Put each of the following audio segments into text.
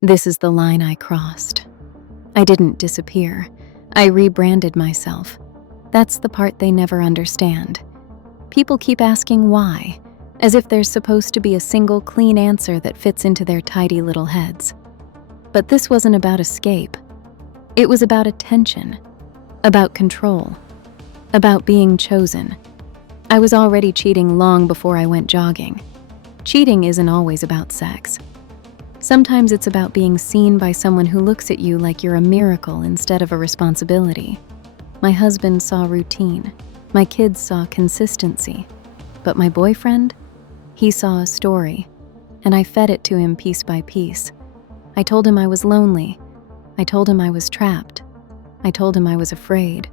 This is the line I crossed. I didn't disappear. I rebranded myself. That's the part they never understand. People keep asking why, as if there's supposed to be a single clean answer that fits into their tidy little heads. But this wasn't about escape. It was about attention, about control, about being chosen. I was already cheating long before I went jogging. Cheating isn't always about sex. Sometimes it's about being seen by someone who looks at you like you're a miracle instead of a responsibility. My husband saw routine. My kids saw consistency. But my boyfriend? He saw a story, and I fed it to him piece by piece. I told him I was lonely. I told him I was trapped. I told him I was afraid.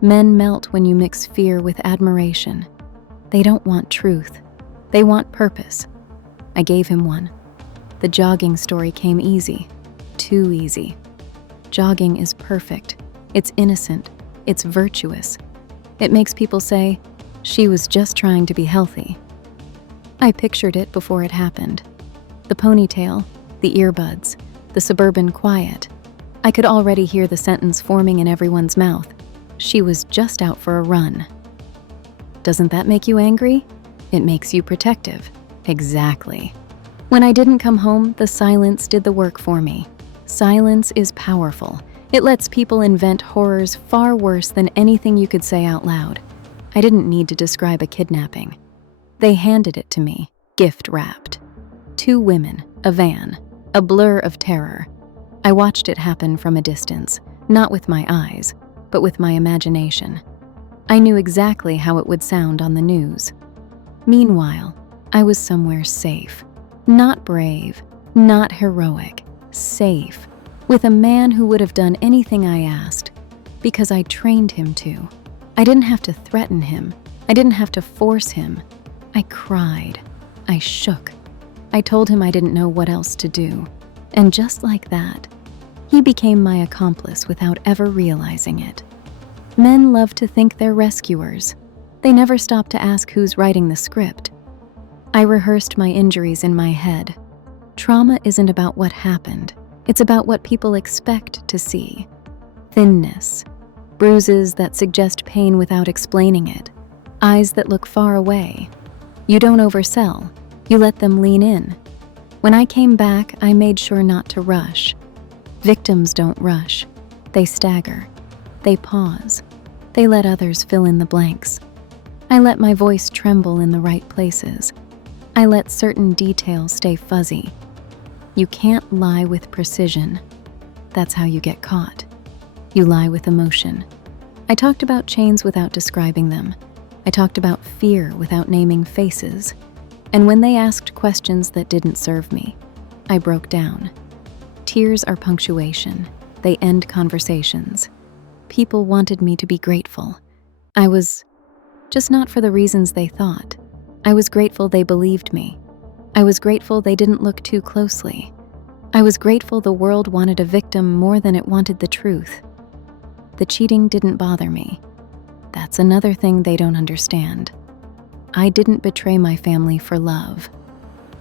Men melt when you mix fear with admiration. They don't want truth. They want purpose. I gave him one. The jogging story came easy. Too easy. Jogging is perfect. It's innocent. It's virtuous. It makes people say, she was just trying to be healthy. I pictured it before it happened. The ponytail, the earbuds, the suburban quiet. I could already hear the sentence forming in everyone's mouth. She was just out for a run. Doesn't that make you angry? It makes you protective. Exactly. When I didn't come home, the silence did the work for me. Silence is powerful. It lets people invent horrors far worse than anything you could say out loud. I didn't need to describe a kidnapping. They handed it to me, gift-wrapped. 2 women, a van, a blur of terror. I watched it happen from a distance, not with my eyes, but with my imagination. I knew exactly how it would sound on the news. Meanwhile, I was somewhere safe. Not brave, not heroic, safe, with a man who would have done anything I asked, because I trained him to. I didn't have to threaten him. I didn't have to force him. I cried. I shook. I told him I didn't know what else to do. And just like that, he became my accomplice without ever realizing it. Men love to think they're rescuers. They never stop to ask who's writing the script. I rehearsed my injuries in my head. Trauma isn't about what happened. It's about what people expect to see. Thinness, bruises that suggest pain without explaining it, eyes that look far away. You don't oversell. You let them lean in. When I came back, I made sure not to rush. Victims don't rush. They stagger. They pause. They let others fill in the blanks. I let my voice tremble in the right places. I let certain details stay fuzzy. You can't lie with precision. That's how you get caught. You lie with emotion. I talked about chains without describing them. I talked about fear without naming faces. And when they asked questions that didn't serve me, I broke down. Tears are punctuation. They end conversations. People wanted me to be grateful. I was, just not for the reasons they thought. I was grateful they believed me. I was grateful they didn't look too closely. I was grateful the world wanted a victim more than it wanted the truth. The cheating didn't bother me. That's another thing they don't understand. I didn't betray my family for love.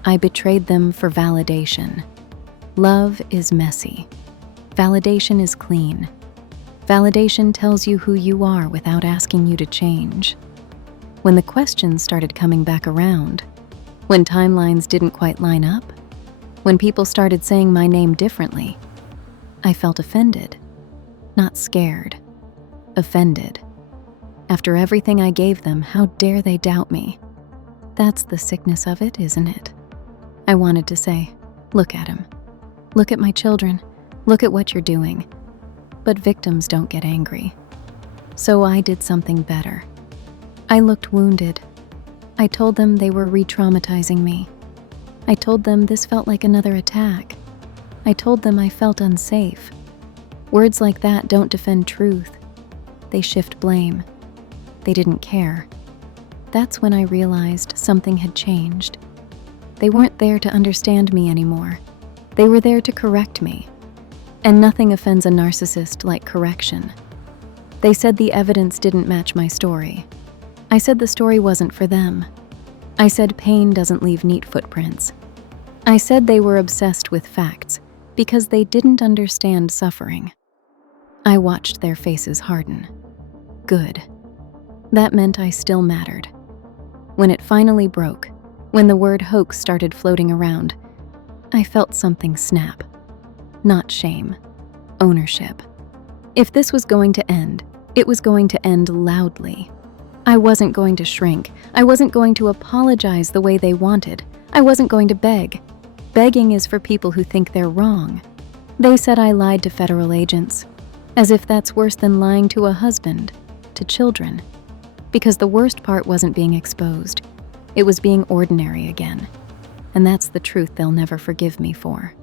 I betrayed them for validation. Love is messy. Validation is clean. Validation tells you who you are without asking you to change. When the questions started coming back around, when timelines didn't quite line up, when people started saying my name differently, I felt offended. Not scared. Offended. After everything I gave them, how dare they doubt me? That's the sickness of it, isn't it? I wanted to say, look at him. Look at my children. Look at what you're doing. But victims don't get angry. So I did something better. I looked wounded. I told them they were re-traumatizing me. I told them this felt like another attack. I told them I felt unsafe. Words like that don't defend truth. They shift blame. They didn't care. That's when I realized something had changed. They weren't there to understand me anymore. They were there to correct me. And nothing offends a narcissist like correction. They said the evidence didn't match my story. I said the story wasn't for them. I said pain doesn't leave neat footprints. I said they were obsessed with facts, because they didn't understand suffering. I watched their faces harden. Good. That meant I still mattered. When it finally broke, when the word hoax started floating around, I felt something snap. Not shame, ownership. If this was going to end, it was going to end loudly. I wasn't going to shrink. I wasn't going to apologize the way they wanted. I wasn't going to beg. Begging is for people who think they're wrong. They said I lied to federal agents, as if that's worse than lying to a husband, to children. Because the worst part wasn't being exposed. It was being ordinary again. And that's the truth they'll never forgive me for.